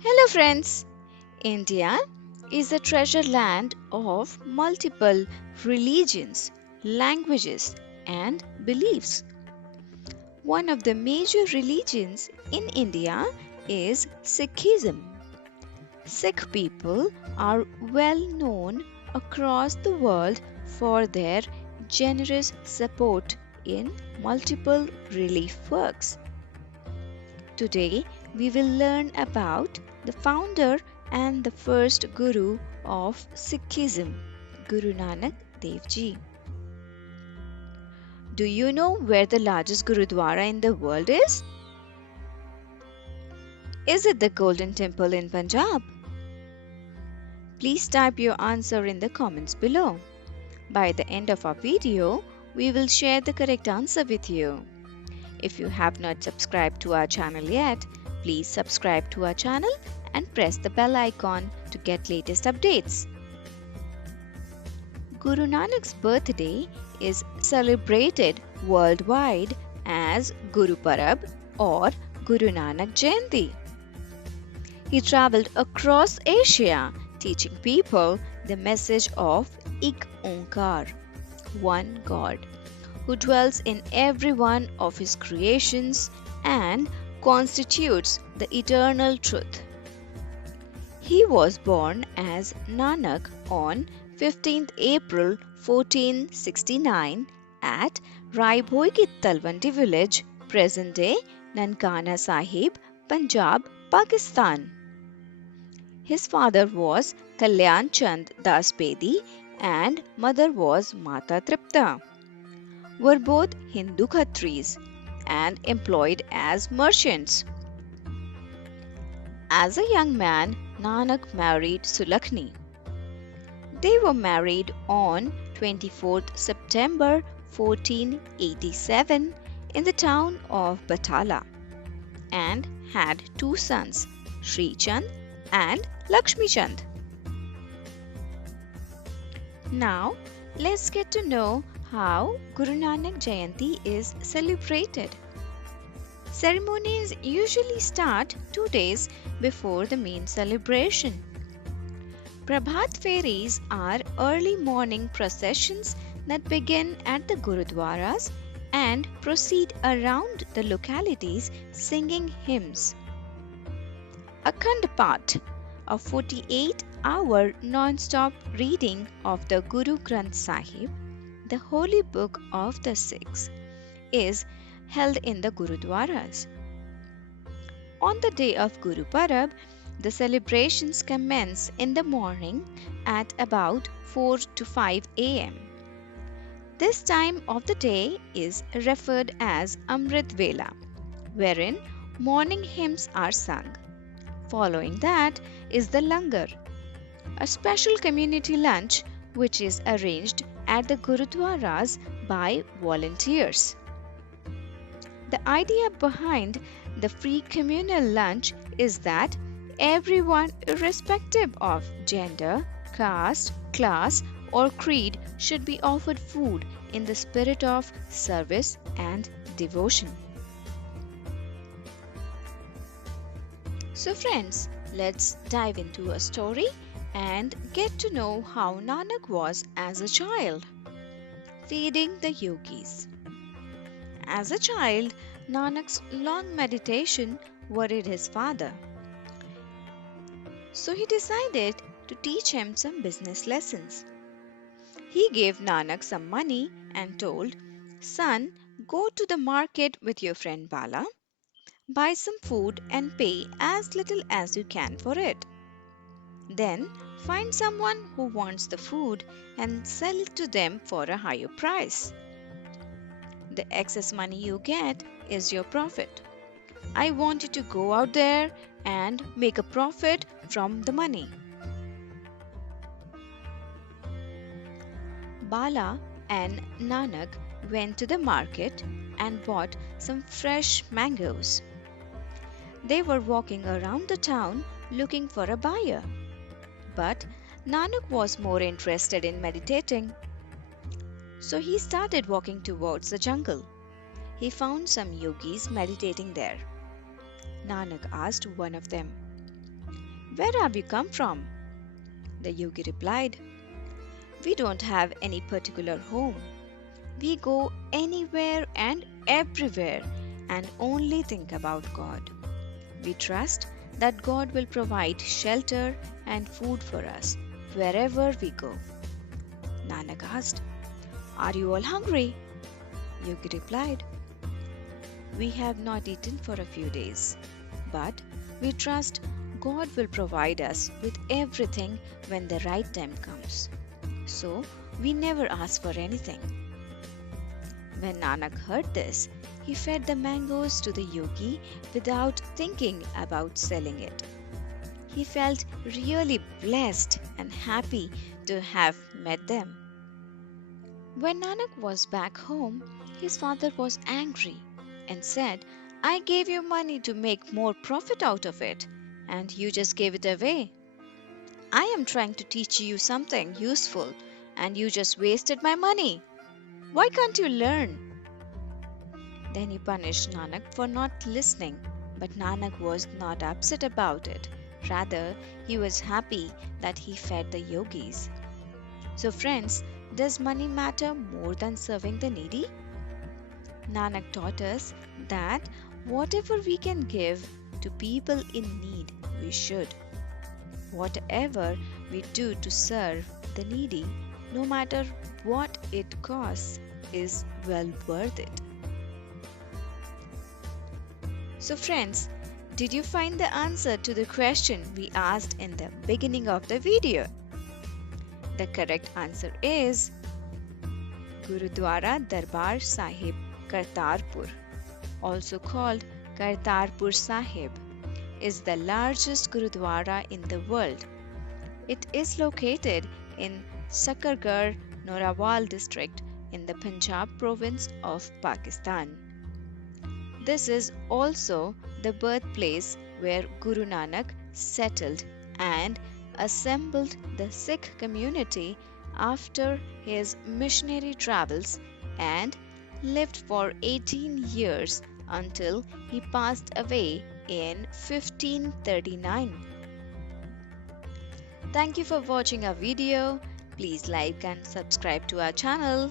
Hello, friends. India is a treasure land of multiple religions, languages, and beliefs. One of the major religions in India is Sikhism. Sikh people are well known across the world for their generous support in multiple relief works. Today, we will learn about the founder and the first Guru of Sikhism, Guru Nanak Dev Ji. Do you know where the largest Gurudwara in the world is? Is it the Golden Temple in Punjab? Please type your answer in the comments below. By the end of our video, we will share the correct answer with you. If you have not subscribed to our channel yet, please subscribe to our channel and press the bell icon to get latest updates. Guru Nanak's birthday is celebrated worldwide as Guru Parab or Guru Nanak Jayanti. He traveled across Asia teaching people the message of Ik Onkar, one God, who dwells in every one of his creations and constitutes the eternal truth. He was born as Nanak on 15th April 1469 at Raibhoi Talwandi village, present day Nankana Sahib, Punjab, Pakistan. His father was Kalyan Chand Das Bedi and mother was Mata Tripta. Were both Hindu Khatris and employed as merchants. As a young man, Nanak married Sulakshmi. They were married on 24th September 1487 in the town of Batala and had two sons, Sri Chand and Lakshmi Chand. Now, let's get to know how Guru Nanak Jayanti is celebrated. Ceremonies usually start 2 days before the main celebration. Prabhat Feris are early morning processions that begin at the Gurudwaras and proceed around the localities singing hymns. Akhand Path, a 48-hour non-stop reading of the Guru Granth Sahib, the holy book of the Sikhs, is held in the Gurudwaras. On the day of Guru Parab, the celebrations commence in the morning at about 4 to 5 am. This time of the day is referred as Amrit Vela, wherein morning hymns are sung. Following that is the Langar, a special community lunch which is arranged at the Gurudwaras by volunteers. The idea behind the free communal lunch is that everyone, irrespective of gender, caste, class, or creed, should be offered food in the spirit of service and devotion. So, friends, let's dive into a story and get to know how Nanak was as a child. Feeding the yogis. As a child, Nanak's long meditation worried his father. So he decided to teach him some business lessons. He gave Nanak some money and told, "Son, go to the market with your friend Bala, buy some food and pay as little as you can for it. Then find someone who wants the food and sell it to them for a higher price. The excess money you get is your profit. I want you to go out there and make a profit from the money." Bala and Nanak went to the market and bought some fresh mangoes. They were walking around the town looking for a buyer. But Nanak was more interested in meditating. So he started walking towards the jungle. He found some yogis meditating there. Nanak asked one of them, Where have you come from? The yogi replied, We don't have any particular home. We go anywhere and everywhere and only think about God. We trust that God will provide shelter and food for us wherever we go. Nanak asked, Are you all hungry? Yogi replied, We have not eaten for a few days, but we trust God will provide us with everything when the right time comes. So we never ask for anything. When Nanak heard this, he fed the mangoes to the yogi without thinking about selling it. He felt really blessed and happy to have met them. When Nanak was back home, his father was angry and said, I gave you money to make more profit out of it, and you just gave it away. I am trying to teach you something useful, and you just wasted my money. Why can't you learn? Then he punished Nanak for not listening, but Nanak was not upset about it. Rather, he was happy that he fed the yogis. So, friends, does money matter more than serving the needy? Nanak taught us that whatever we can give to people in need, we should. Whatever we do to serve the needy, no matter what it costs, is well worth it. So, friends, did you find the answer to the question we asked in the beginning of the video? The correct answer is Gurudwara Darbar Sahib, Kartarpur, also called Kartarpur Sahib, is the largest Gurudwara in the world. It is located in Sakargarh, Norawal district in the Punjab province of Pakistan. This is also the birthplace where Guru Nanak settled and assembled the Sikh community after his missionary travels and lived for 18 years until he passed away in 1539. Thank you for watching our video. Please like and subscribe to our channel.